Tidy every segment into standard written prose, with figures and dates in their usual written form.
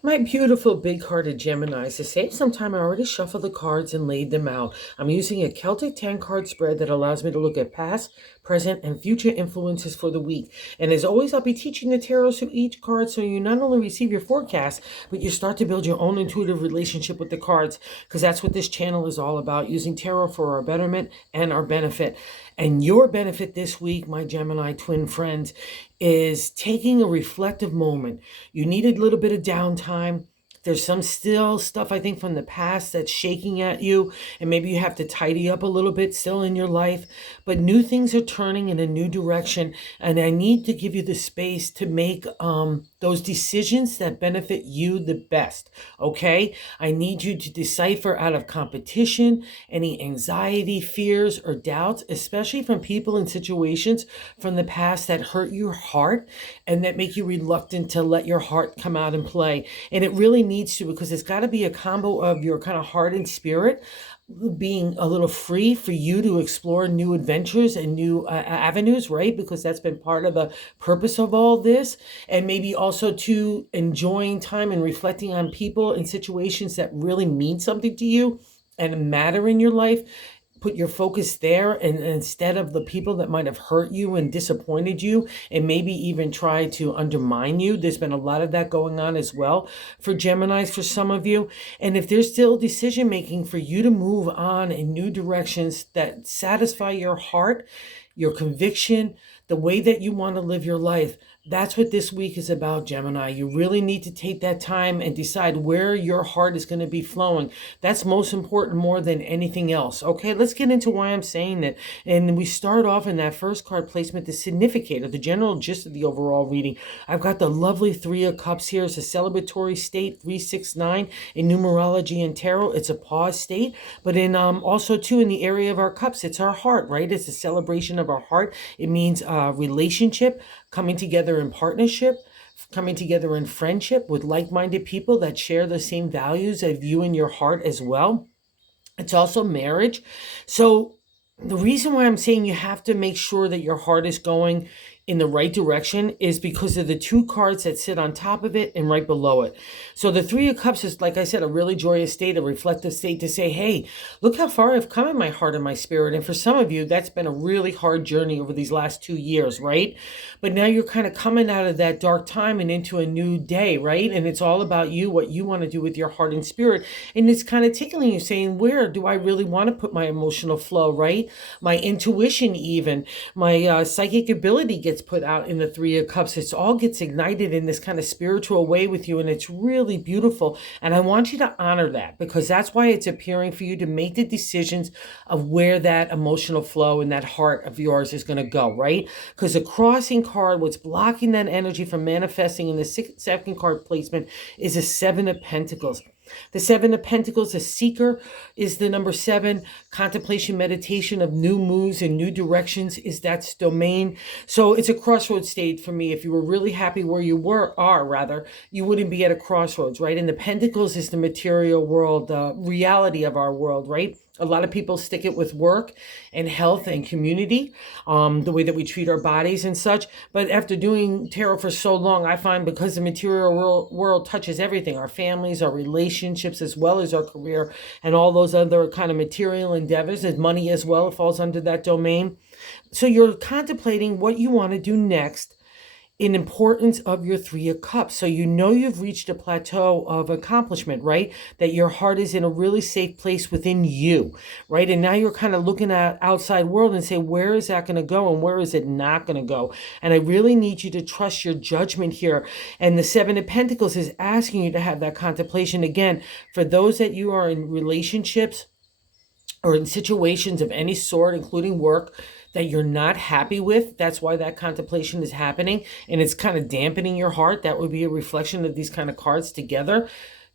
My beautiful big-hearted Geminis, to save some time, I already shuffled the cards and laid them out. I'm using a Celtic 10 card spread that allows me to look at past, present, and future influences for the week. And as always, I'll be teaching the tarot through each card so you not only receive your forecast, but you start to build your own intuitive relationship with the cards, because that's what this channel is all about, using tarot for our betterment and our benefit. And your benefit this week, my Gemini twin friends, is taking a reflective moment. You need a little bit of downtime. There's some still stuff, I think, from the past that's shaking at you, and maybe you have to tidy up a little bit still in your life. But new things are turning in a new direction, and I need to give you the space to make those decisions that benefit you the best. Okay? I need you to decipher out of competition any anxiety, fears, or doubts, especially from people and situations from the past that hurt your heart and that make you reluctant to let your heart come out and play. And it really needs to, because it's got to be a combo of your kind of heart and spirit being a little free for you to explore new adventures and new avenues, right? Because that's been part of the purpose of all this. And maybe also to enjoying time and reflecting on people and situations that really mean something to you and matter in your life. Put your focus there, and instead of the people that might have hurt you and disappointed you and maybe even try to undermine you. There's been a lot of that going on as well for Geminis, for some of you. And if there's still decision making for you to move on in new directions that satisfy your heart, your conviction, the way that you want to live your life, that's what this week is about, Gemini. You really need to take that time and decide where your heart is going to be flowing. That's most important more than anything else. Okay, let's get into why I'm saying that. And we start off in that first card placement, the significator, the general gist of the overall reading. I've got the lovely Three of Cups here. It's a celebratory state, 369 in numerology and tarot. It's a pause state, but in also too in the area of our cups, it's our heart, right? It's a celebration of our heart. It means relationship, coming together in partnership, coming together in friendship with like-minded people that share the same values of you and your heart as well. It's also marriage. So the reason why I'm saying you have to make sure that your heart is going in the right direction is because of the two cards that sit on top of it and right below it. So the Three of Cups is, like I said, a really joyous state, a reflective state to say, hey, look how far I've come in my heart and my spirit. And for some of you, that's been a really hard journey over these last 2 years, right? But now you're kind of coming out of that dark time and into a new day, right? And it's all about you, what you want to do with your heart and spirit. And it's kind of tickling you, saying, where do I really want to put my emotional flow, right? My intuition, even my psychic ability gets put out in the Three of Cups. It all gets ignited in this kind of spiritual way with you, and it's really beautiful. And I want you to honor that, because that's why it's appearing for you to make the decisions of where that emotional flow and that heart of yours is going to go, right? Because the crossing card, what's blocking that energy from manifesting in the second card placement, is a Seven of Pentacles. The Seven of Pentacles, a seeker, is the number 7. Contemplation, meditation of new moves and new directions is that domain. So it's a crossroads state for me. If you were really happy where you are, you wouldn't be at a crossroads, right? And the Pentacles is the material world, the reality of our world, right? A lot of people stick it with work and health and community, the way that we treat our bodies and such. But after doing tarot for so long, I find, because the material world touches everything, our families, our relationships, as well as our career, and all those other kind of material endeavors, and money as well, it falls under that domain. So you're contemplating what you want to do next in importance of your Three of Cups. So you know you've reached a plateau of accomplishment, right? That your heart is in a really safe place within you, right? And now you're kind of looking at outside world and say, where is that going to go and where is it not going to go? And I really need you to trust your judgment here. And the Seven of Pentacles is asking you to have that contemplation. Again, for those that you are in relationships or in situations of any sort, including work, that you're not happy with, that's why that contemplation is happening, and it's kind of dampening your heart. That would be a reflection of these kind of cards together.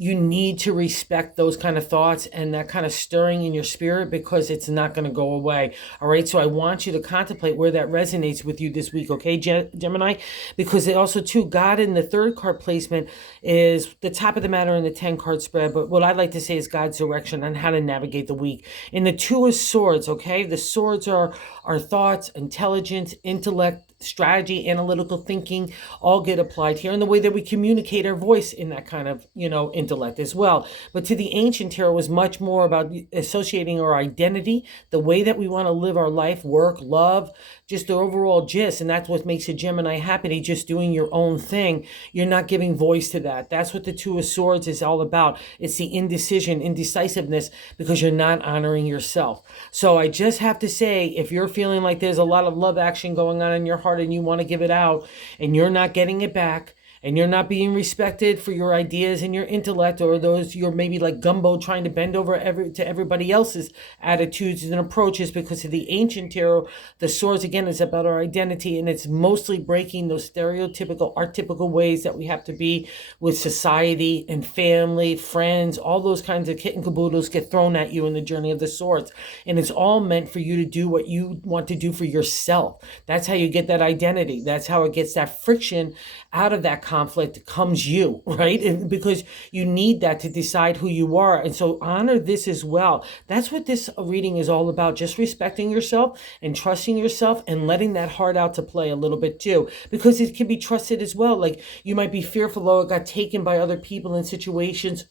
You need to respect those kind of thoughts and that kind of stirring in your spirit, because it's not going to go away. All right. So I want you to contemplate where that resonates with you this week. Okay, Gemini, because it also too, God in the third card placement is the top of the matter in the 10 card spread. But what I'd like to say is God's direction on how to navigate the week. In the Two of Swords, okay, the swords are our thoughts, intelligence, intellect, strategy, analytical thinking, all get applied here, and the way that we communicate our voice in that kind of, intellect as well. But to the ancient tarot was much more about associating our identity, the way that we want to live our life, work, love, just the overall gist. And that's what makes a Gemini happy, just doing your own thing. You're not giving voice to that. That's what the Two of Swords is all about. It's the indecision, indecisiveness, because you're not honoring yourself. So I just have to say, if you're feeling like there's a lot of love action going on in your heart and you want to give it out and you're not getting it back, and you're not being respected for your ideas and your intellect, or those you're maybe like gumbo trying to bend over to everybody else's attitudes and approaches, because of the ancient tarot, the swords again is about our identity, and it's mostly breaking those stereotypical, archetypical ways that we have to be with society and family, friends, all those kinds of kit and caboodles get thrown at you in the journey of the swords. And it's all meant for you to do what you want to do for yourself. That's how you get that identity. That's how it gets that friction out of that conflict comes you, right? And because you need that to decide who you are. And so honor this as well. That's what this reading is all about. Just respecting yourself and trusting yourself and letting that heart out to play a little bit too, because it can be trusted as well. Like you might be fearful, oh, it got taken by other people in situations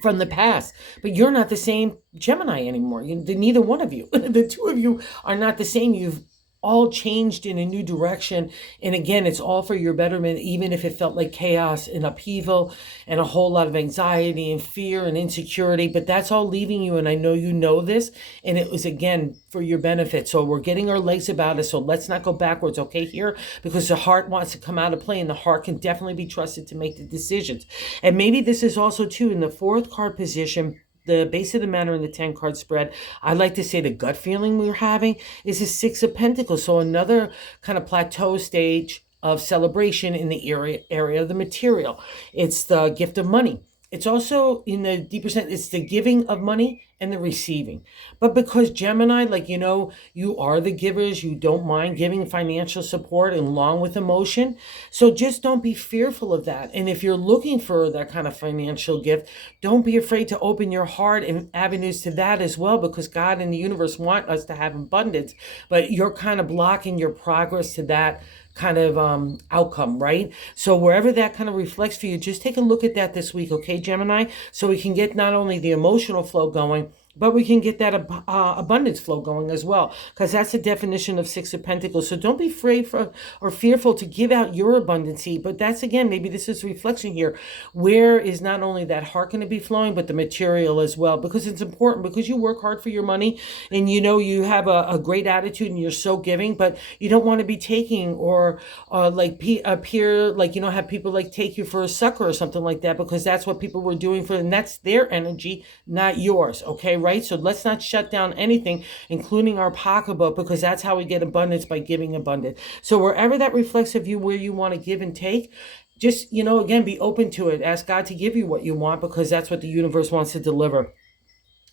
from the past, but you're not the same Gemini anymore. Neither one of you, the two of you are not the same. You've all changed in a new direction. And again, it's all for your betterment, even if it felt like chaos and upheaval and a whole lot of anxiety and fear and insecurity, but that's all leaving you. And I know you know this, and it was again for your benefit. So we're getting our legs about us. So let's not go backwards, okay, here, because the heart wants to come out of play, and the heart can definitely be trusted to make the decisions. And maybe this is also too in the fourth card position, the base of the matter in the 10 card spread. I like to say the gut feeling we're having is a 6 of Pentacles. So another kind of plateau stage of celebration in the area of the material. It's the gift of money. It's also in the deeper sense, it's the giving of money and the receiving. But because Gemini, like, you are the givers, you don't mind giving financial support along with emotion. So just don't be fearful of that. And if you're looking for that kind of financial gift, don't be afraid to open your heart and avenues to that as well, because God and the universe want us to have abundance, but you're kind of blocking your progress to that kind of outcome, right? So wherever that kind of reflects for you, just take a look at that this week, okay, Gemini? So we can get not only the emotional flow going, but we can get that abundance flow going as well, because that's the definition of 6 of Pentacles. So don't be afraid or fearful to give out your abundancy. But that's, again, maybe this is reflection here. Where is not only that heart going to be flowing, but the material as well, because it's important, because you work hard for your money, and you have a great attitude and you're so giving, but you don't want to be taking or appear like, have people like take you for a sucker or something like that, because that's what people were doing for them. That's their energy, not yours, okay? Right? So let's not shut down anything, including our pocketbook, because that's how we get abundance, by giving abundance. So wherever that reflects of you, where you want to give and take, just, again, be open to it. Ask God to give you what you want, because that's what the universe wants to deliver.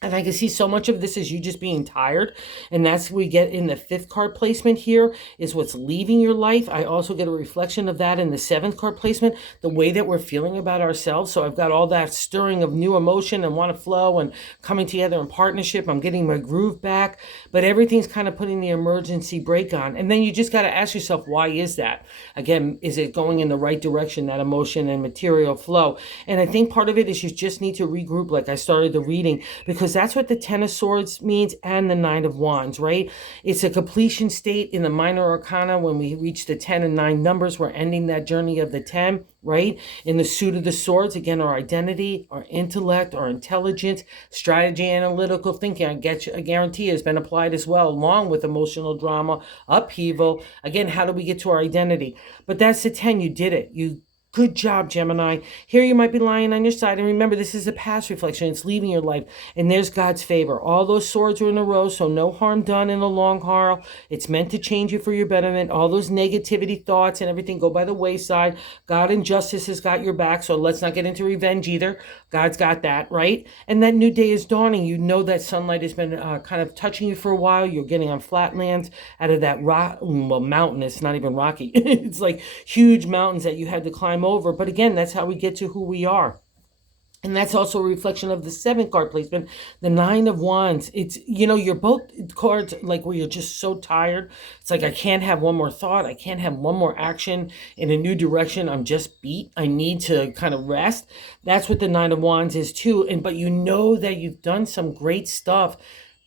And I can see so much of this as you just being tired. And that's what we get in the 5th card placement here, is what's leaving your life. I also get a reflection of that in the 7th card placement, the way that we're feeling about ourselves. So I've got all that stirring of new emotion and want to flow and coming together in partnership. I'm getting my groove back, but everything's kind of putting the emergency brake on. And then you just got to ask yourself, why is that? Again, is it going in the right direction, that emotion and material flow? And I think part of it is you just need to regroup, like I started the reading, because that's what the 10 of Swords means, and the 9 of Wands, right? It's a completion state in the minor arcana. When we reach the 10 and 9 numbers, we're ending that journey of the 10, right? In the suit of the swords, again, our identity, our intellect, our intelligence, strategy, analytical thinking, I guarantee has been applied as well, along with emotional drama, upheaval. Again, how do we get to our identity? But that's the 10. You did it. Good job, Gemini. Here you might be lying on your side. And remember, this is a past reflection. It's leaving your life. And there's God's favor. All those swords are in a row, so no harm done in the long haul. It's meant to change you for your betterment. All those negativity thoughts and everything go by the wayside. God and justice has got your back, so let's not get into revenge either. God's got that, right? And that new day is dawning. You know that sunlight has been kind of touching you for a while. You're getting on flatlands out of that mountain. It's not even rocky. It's like huge mountains that you had to climb over. But again, that's how we get to who we are. And that's also a reflection of the 7 card placement, the 9 of Wands. It's, you're both cards like where you're just so tired. It's like, I can't have one more thought. I can't have one more action in a new direction. I'm just beat. I need to kind of rest. That's what the 9 of Wands is too. But you know that you've done some great stuff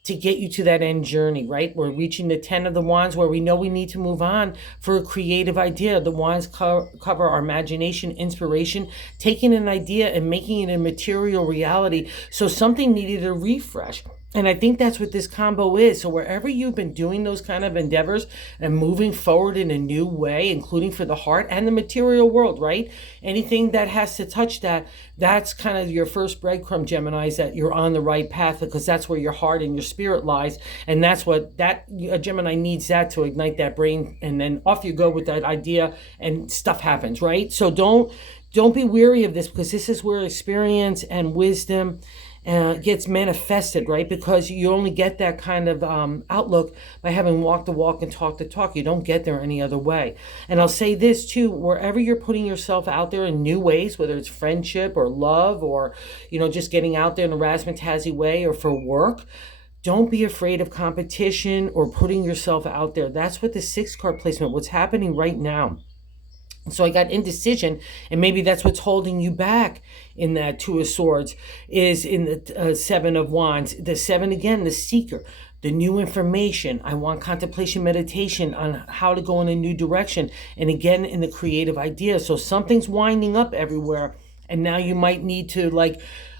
to get you to that end journey, right? We're reaching the 10 of Wands where we know we need to move on for a creative idea. The Wands cover our imagination, inspiration, taking an idea and making it a material reality. So something needed a refresh. And I think that's what this combo is. So wherever you've been doing those kind of endeavors and moving forward in a new way, including for the heart and the material world, right? Anything that has to touch that, that's kind of your first breadcrumb, Geminis, that you're on the right path, because that's where your heart and your spirit lies. And that's what a Gemini needs, that to ignite that brain. And then off you go with that idea and stuff happens, right? So don't be weary of this, because this is where experience and wisdom gets manifested, right? Because you only get that kind of outlook by having walked the walk and talked the talk. You don't get there any other way. And I'll say this too, wherever you're putting yourself out there in new ways, whether it's friendship or love or, just getting out there in a razzmatazzy way or for work, don't be afraid of competition or putting yourself out there. That's what the 6 card placement, what's happening right now. So I got indecision, and maybe that's what's holding you back in that 2 of Swords, is in the 7 of Wands. The 7, again, the seeker, the new information. I want contemplation, meditation on how to go in a new direction. And again, in the creative idea. So something's winding up everywhere. And now you might need to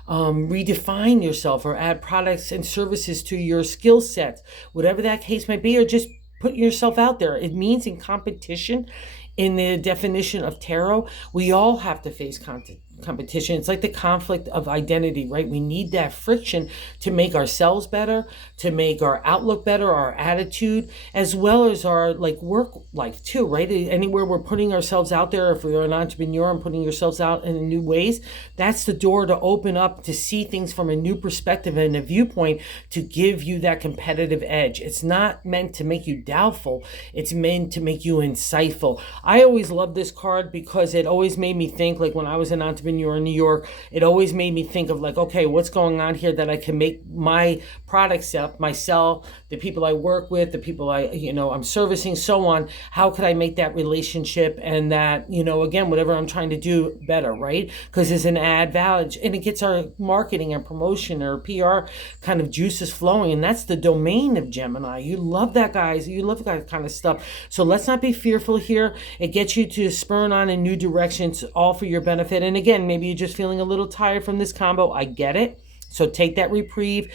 redefine yourself or add products and services to your skill set, whatever that case might be, or just put yourself out there. It means in competition. In the definition of tarot, we all have to face competition. It's like the conflict of identity, right? We need that friction to make ourselves better, to make our outlook better, our attitude, as well as our work life too, right? Anywhere we're putting ourselves out there, if you're an entrepreneur and putting yourselves out in new ways, that's the door to open up, to see things from a new perspective and a viewpoint, to give you that competitive edge. It's not meant to make you doubtful. It's meant to make you insightful. I always loved this card because it always made me think, like when I was an entrepreneur in New York, it always made me think of okay, what's going on here that I can make my products up, myself, the people I work with, the people I'm servicing, so on. How could I make that relationship and that, again, whatever I'm trying to do better, right? Because it's an add value, and it gets our marketing and promotion or PR kind of juices flowing. And that's the domain of Gemini. You love that, guys. You love that kind of stuff. So let's not be fearful here. It gets you to spurn on in new directions, all for your benefit. And again, maybe you're just feeling a little tired from this combo. I get it. So take that reprieve.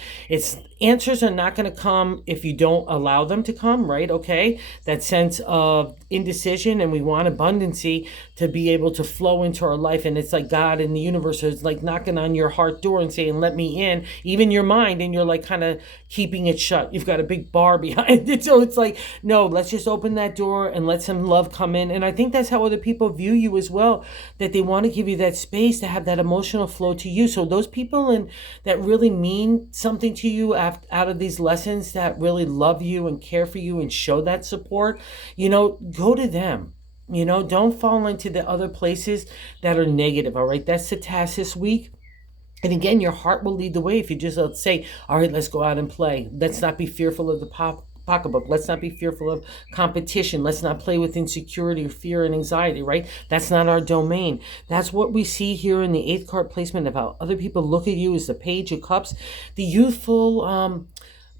Answers are not going to come if you don't allow them to come, right? Okay. That sense of indecision, and we want abundancy to be able to flow into our life. And it's like God in the universe is knocking on your heart door and saying, let me in, even your mind. And you're kind of keeping it shut. You've got a big bar behind it. So it's no, let's just open that door and let some love come in. And I think that's how other people view you as well, that they want to give you that space to have that emotional flow to you. So those people that really mean something to you out of these lessons, that really love you and care for you and show that support, go to them. Don't fall into the other places that are negative. All right. That's Sagittarius week. And again, your heart will lead the way if you just say, all right, let's go out and play. Let's not be fearful of the pocketbook. Let's not be fearful of competition. Let's not play with insecurity, fear, and anxiety, right? That's not our domain. That's what we see here in the 8th card placement of how other people look at you, is the Page of Cups, the youthful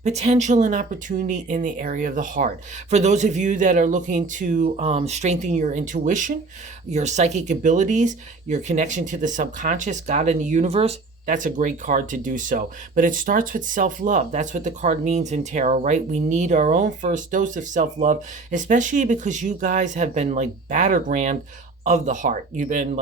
potential and opportunity in the area of the heart. For those of you that are looking to strengthen your intuition, your psychic abilities, your connection to the subconscious, God and the universe, that's a great card to do so. But it starts with self-love. That's what the card means in tarot, right? We need our own first dose of self-love, especially because you guys have been battered rammed of the heart. You've been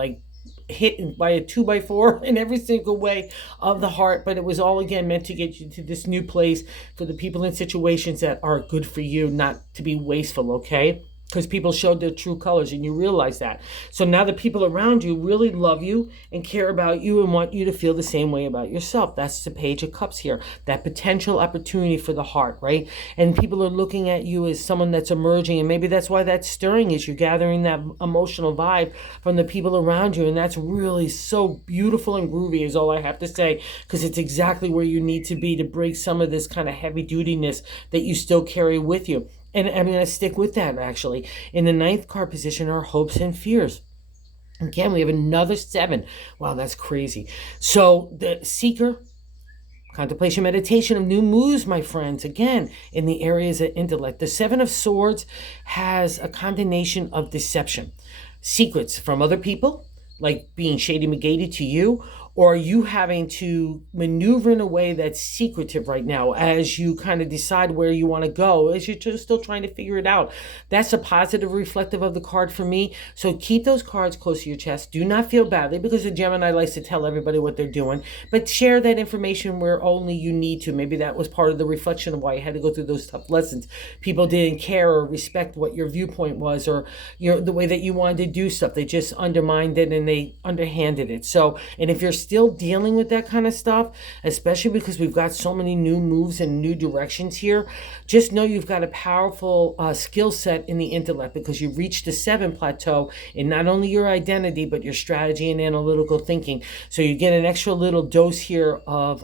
hit by a 2x4 in every single way of the heart, but it was all again meant to get you to this new place for the people in situations that are good for you, not to be wasteful, okay? because people showed their true colors, and you realize that. So now the people around you really love you and care about you and want you to feel the same way about yourself. That's the Page of Cups here, that potential opportunity for the heart, right? And people are looking at you as someone that's emerging, and maybe that's why that's stirring, is you're gathering that emotional vibe from the people around you, and that's really so beautiful and groovy is all I have to say, because it's exactly where you need to be to break some of this kind of heavy dutiness that you still carry with you. And I'm going to stick with that, actually. In the 9th card position are hopes and fears. Again, we have another 7. Wow, that's crazy. So the Seeker, contemplation, meditation of new moves, my friends, again, in the areas of intellect. The 7 of Swords has a combination of deception. Secrets from other people, like being shady McGady to you, or are you having to maneuver in a way that's secretive right now as you kind of decide where you want to go, as you're just still trying to figure it out? That's a positive reflective of the card for me. So keep those cards close to your chest. Do not feel badly, because the Gemini likes to tell everybody what they're doing, but share that information where only you need to. Maybe that was part of the reflection of why you had to go through those tough lessons. People didn't care or respect what your viewpoint was, or the way that you wanted to do stuff. They just undermined it and they underhanded it. So, and if you're still dealing with that kind of stuff, especially because we've got so many new moves and new directions here, just know you've got a powerful skill set in the intellect, because you've reached the 7 plateau in not only your identity, but your strategy and analytical thinking. So you get an extra little dose here of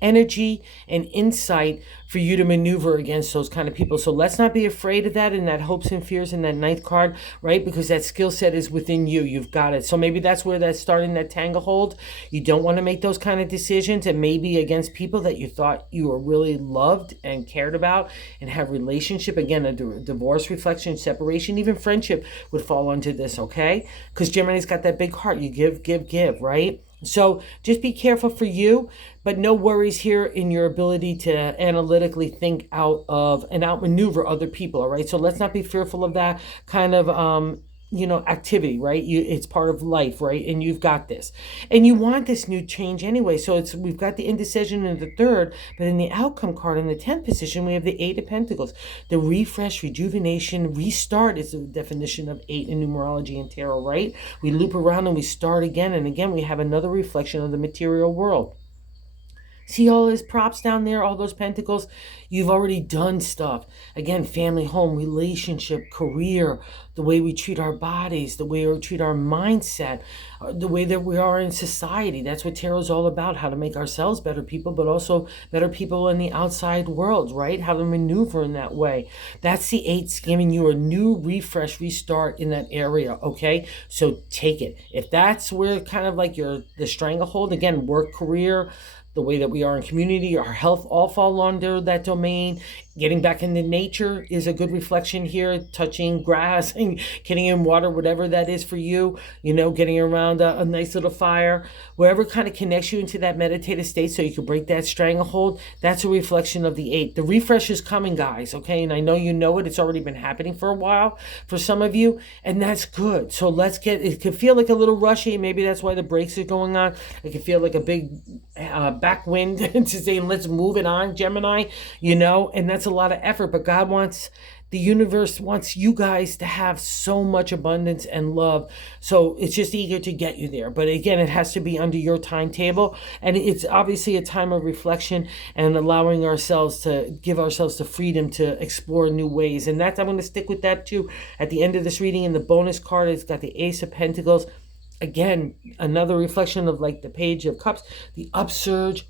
energy and insight for you to maneuver against those kind of people. So let's not be afraid of that, in that hopes and fears in that 9th card, right? Because that skill set is within you. You've got it. So maybe that's where that's starting that tanglehold. You don't want to make those kind of decisions, and maybe against people that you thought you were really loved and cared about and have relationship. Again, a divorce reflection, separation, even friendship would fall into this, okay? Because Gemini's got that big heart. You give, right? So just be careful for you, but no worries here in your ability to analytically think out of and outmaneuver other people, all right? So let's not be fearful of that kind of activity, right? It's part of life, right? And you've got this, and you want this new change anyway. So we've got the indecision in the 3rd, but in the outcome card in the 10th position, we have the 8 of Pentacles. The refresh, rejuvenation, restart is the definition of 8 in numerology and tarot, right? We loop around and we start again, and again, we have another reflection of the material world. See all those props down there, all those pentacles? You've already done stuff. Again, family, home, relationship, career, the way we treat our bodies, the way we treat our mindset, the way that we are in society. That's what tarot is all about, how to make ourselves better people, but also better people in the outside world, right? How to maneuver in that way. That's the 8 giving you a new refresh, restart in that area, okay? So take it. If that's where kind of like the stranglehold, again, work, career, the way that we are in community, our health, all fall under that domain. Getting back into nature is a good reflection here, touching grass and getting in water, whatever that is for you, getting around a nice little fire, wherever kind of connects you into that meditative state so you can break that stranglehold. That's a reflection of the 8. The refresh is coming, guys, okay? And I know you know it. It's already been happening for a while for some of you, and that's good. So it could feel like a little rushy. Maybe that's why the brakes are going on. It could feel like a big backwind to say, let's move it on, Gemini, and that's a lot of effort, but the universe wants you guys to have so much abundance and love. So it's just eager to get you there. But again, it has to be under your timetable. And it's obviously a time of reflection and allowing ourselves to give ourselves the freedom to explore new ways. And I'm going to stick with that too. At the end of this reading, in the bonus card, it's got the Ace of Pentacles. Again, another reflection of like the Page of Cups, the upsurge,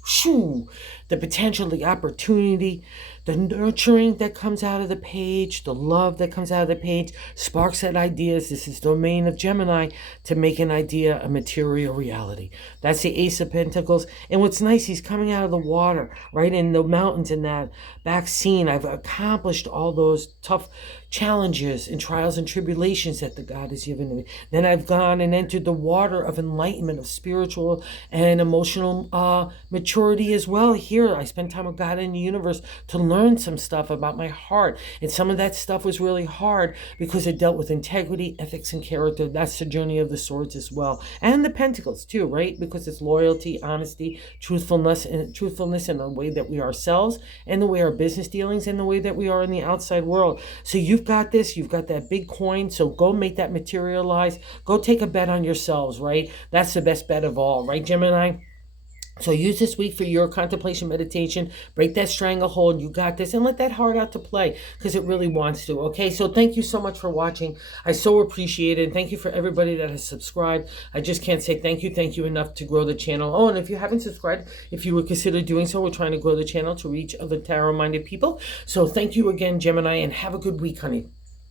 the potential, the opportunity, the nurturing that comes out of the page, the love that comes out of the page, sparks at ideas. This is the domain of Gemini, to make an idea a material reality. That's the Ace of Pentacles. And what's nice, he's coming out of the water, right in the mountains in that back scene. I've accomplished all those tough challenges and trials and tribulations that the God has given me. Then I've gone and entered the water of enlightenment, of spiritual and emotional maturity as well. Here, I spend time with God and the universe to learn learned some stuff about my heart. And some of that stuff was really hard because it dealt with integrity, ethics, and character. That's the journey of the swords as well. And the pentacles too, right? Because it's loyalty, honesty, truthfulness in the way that we are ourselves, and the way our business dealings, and the way that we are in the outside world. So you've got this, you've got that big coin. So go make that materialize. Go take a bet on yourselves, right? That's the best bet of all, right, Gemini? So use this week for your contemplation meditation. Break that stranglehold. You got this. And let that heart out to play because it really wants to. Okay, so thank you so much for watching. I so appreciate it. And thank you for everybody that has subscribed. I just can't say thank you enough to grow the channel. Oh, and if you haven't subscribed, if you would consider doing so, we're trying to grow the channel to reach other tarot-minded people. So thank you again, Gemini, and have a good week, honey.